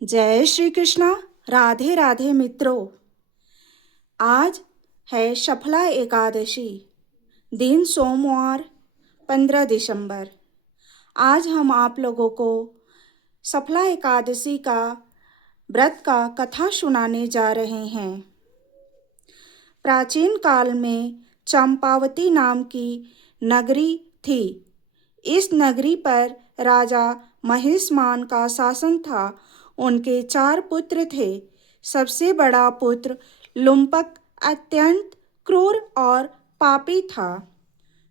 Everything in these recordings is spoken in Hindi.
जय श्री कृष्णा। राधे राधे मित्रों। आज है शफला एकादशी, दिन सोमवार 15 दिसंबर। आज हम आप लोगों को शफला एकादशी का व्रत का कथा सुनाने जा रहे हैं। प्राचीन काल में चंपावती नाम की नगरी थी। इस नगरी पर राजा महिष्मान का शासन था। उनके 4 पुत्र थे। सबसे बड़ा पुत्र लुम्पक अत्यंत क्रूर और पापी था।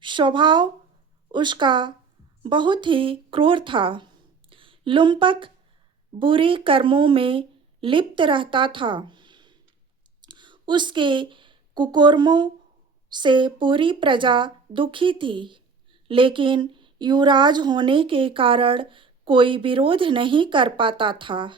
स्वभाव उसका बहुत ही क्रूर था। लुम्पक बुरे कर्मों में लिप्त रहता था। उसके कुकर्मों से पूरी प्रजा दुखी थी, लेकिन युवराज होने के कारण कोई विरोध नहीं कर पाता था।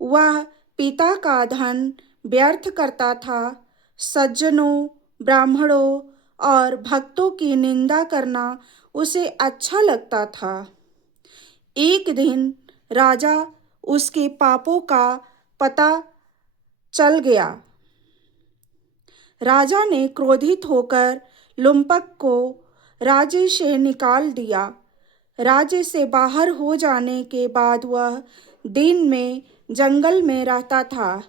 वह पिता का धन व्यर्थ करता था। सज्जनों, ब्राह्मणों और भक्तों की निंदा करना उसे अच्छा लगता था। एक दिन राजा उसके पापों का पता चल गया। राजा ने क्रोधित होकर लुम्पक को राज्य से निकाल दिया। राज्य से बाहर हो जाने के बाद वह दिन में जंगल में रहता था।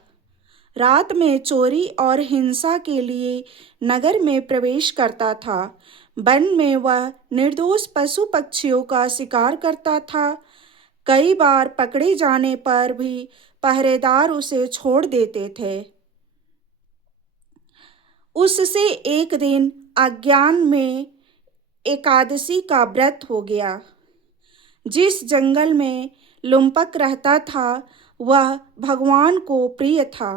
रात में चोरी और हिंसा के लिए नगर में प्रवेश करता था। वन में वह निर्दोष पशु पक्षियों का शिकार करता था। कई बार पकड़े जाने पर भी पहरेदार उसे छोड़ देते थे। उससे एक दिन अज्ञान में एकादशी का व्रत हो गया। जिस जंगल में लुम्पक रहता था वह भगवान को प्रिय था।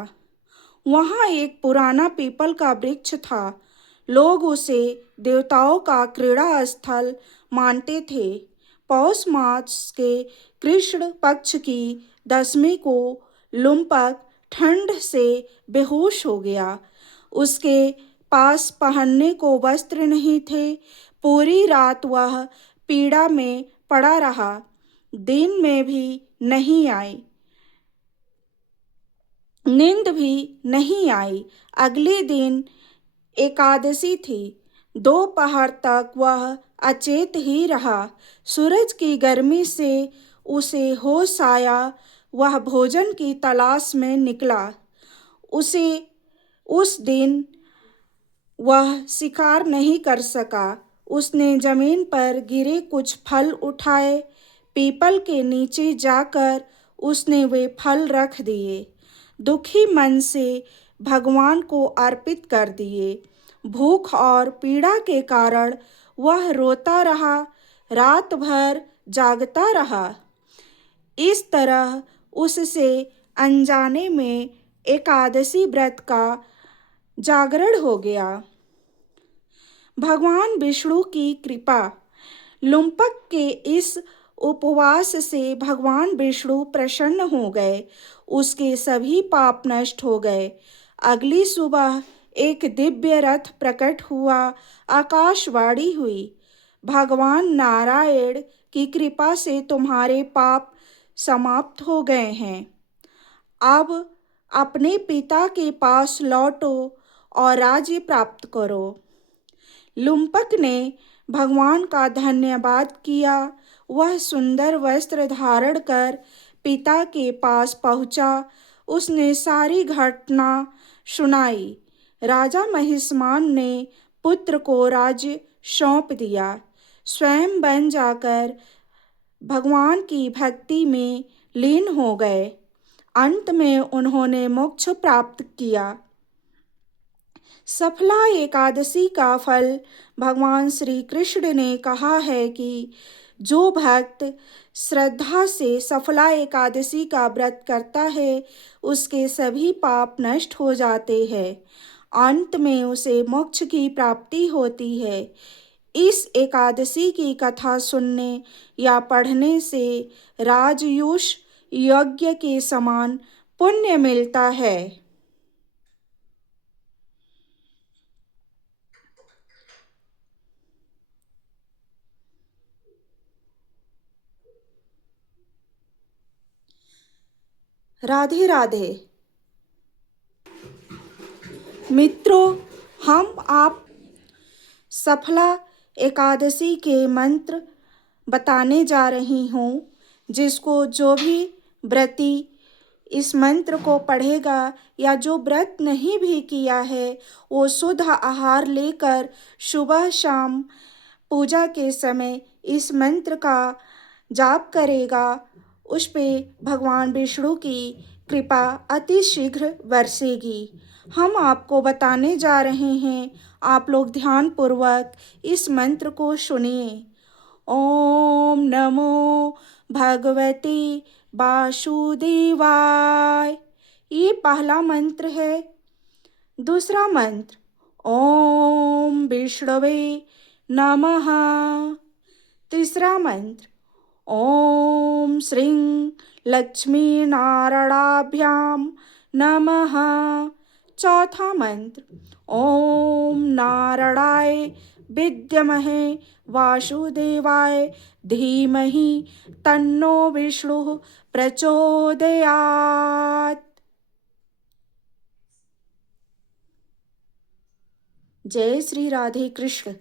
वहाँ एक पुराना पीपल का वृक्ष था। लोग उसे देवताओं का क्रीड़ा स्थल मानते थे। पौष मास के कृष्ण पक्ष की दशमी को लुम्पक ठंड से बेहोश हो गया। उसके पास पहनने को वस्त्र नहीं थे। पूरी रात वह पीड़ा में पड़ा रहा। दिन में भी नहीं आई, नींद भी नहीं आई। अगले दिन एकादशी थी। दोपहर तक वह अचेत ही रहा। सूरज की गर्मी से उसे होश आया। वह भोजन की तलाश में निकला। उसे उस दिन वह शिकार नहीं कर सका। उसने जमीन पर गिरे कुछ फल उठाए। पीपल के नीचे जाकर उसने वे फल रख दिए। दुखी मन से भगवान को अर्पित कर दिए। भूख और पीड़ा के कारण वह रोता रहा, रात भर जागता रहा। इस तरह उससे अनजाने में एकादशी व्रत का जागरण हो गया। भगवान विष्णु की कृपा। लुम्पक के इस उपवास से भगवान विष्णु प्रसन्न हो गए। उसके सभी पाप नष्ट हो गए। अगली सुबह एक दिव्य रथ प्रकट हुआ। आकाशवाणी हुई, भगवान नारायण की कृपा से तुम्हारे पाप समाप्त हो गए हैं। अब अपने पिता के पास लौटो और राज्य प्राप्त करो। लुम्पक ने भगवान का धन्यवाद किया। वह सुंदर वस्त्र धारण कर पिता के पास पहुंचा। उसने सारी घटना सुनाई। राजा महिष्मान ने पुत्र को राज्य सौंप दिया। स्वयं बन जाकर भगवान की भक्ति में लीन हो गए। अंत में उन्होंने मोक्ष प्राप्त किया। सफला एकादशी का फल भगवान श्री कृष्ण ने कहा है कि जो भक्त श्रद्धा से सफला एकादशी का व्रत करता है उसके सभी पाप नष्ट हो जाते हैं। अंत में उसे मोक्ष की प्राप्ति होती है। इस एकादशी की कथा सुनने या पढ़ने से राजयूष यज्ञ के समान पुण्य मिलता है। राधे राधे। मित्रों, हम आप सफला एकादशी के मंत्र बताने जा रही हूँ, जिसको जो भी व्रती इस मंत्र को पढ़ेगा या जो व्रत नहीं भी किया है वो शुद्ध आहार लेकर सुबह शाम पूजा के समय इस मंत्र का जाप करेगा, उस पे भगवान विष्णु की कृपा अति शीघ्र बरसेगी। हम आपको बताने जा रहे हैं, आप लोग ध्यानपूर्वक इस मंत्र को सुनिए। ओम नमो भगवते वासुदेवाय। ये पहला मंत्र है। दूसरा मंत्र ओम विष्णवे नमः। तीसरा मंत्र ओम श्रीं लक्ष्मी नारायणाभ्यां नमः। चौथा मंत्र ओम नारायणाय विद्महे वासुदेवाय धीमहि तन्नो विष्णुः प्रचोदयात्। जय श्री राधे कृष्ण।